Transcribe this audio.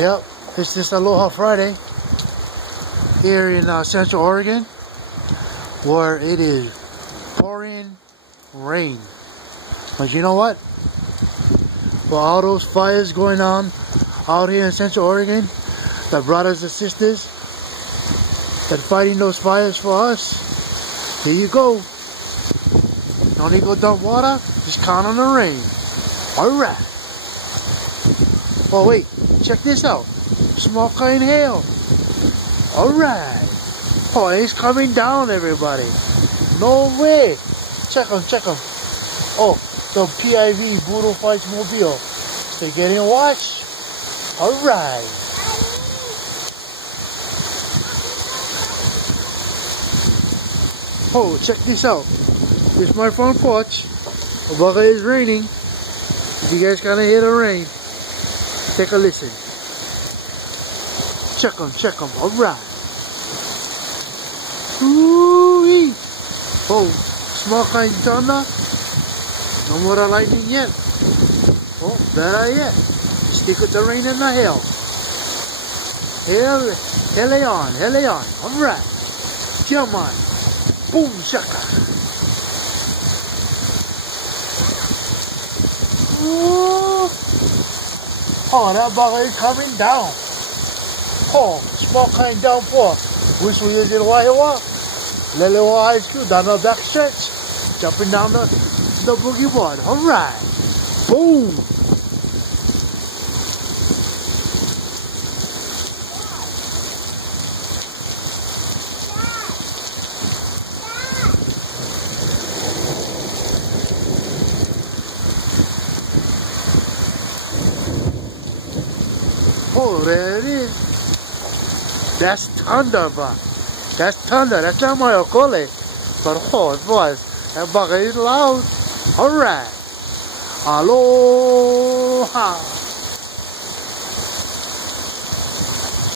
Yep, it's this Aloha Friday here in Central Oregon, where it is pouring rain. But you know what? For all those fires going on out here in Central Oregon, the brothers and sisters that fighting those fires for us, here you go. Don't need to go dump water, just count on the rain. Alright. Oh wait, check this out. Small kind hail. Alright. Oh, it's coming down, everybody. No way. Check them, check them. Oh, the PIV, Boodle Fights Mobile. They're getting washed. Alright. Oh, check this out. This is my front porch. Above it is raining. If you guys gonna hear the rain, take a listen. Check them, check them. Alright. Ooh-wee. Oh, small kind of thunder. No more lightning yet. Oh, better yet. Stick with the rain and the hail. Hell on. Alright. Come on. Boom shaka. Oh, that bugger is coming down. Oh, small kind downpour. Wish we was in Waiwa. Little High School down the back stretch. Jumping down the boogie board. Alright. Boom. Oh, there it is. That's thunder, but that's thunder. That's not my okole. But oh, it was. That bugger is loud. Alright. Aloha.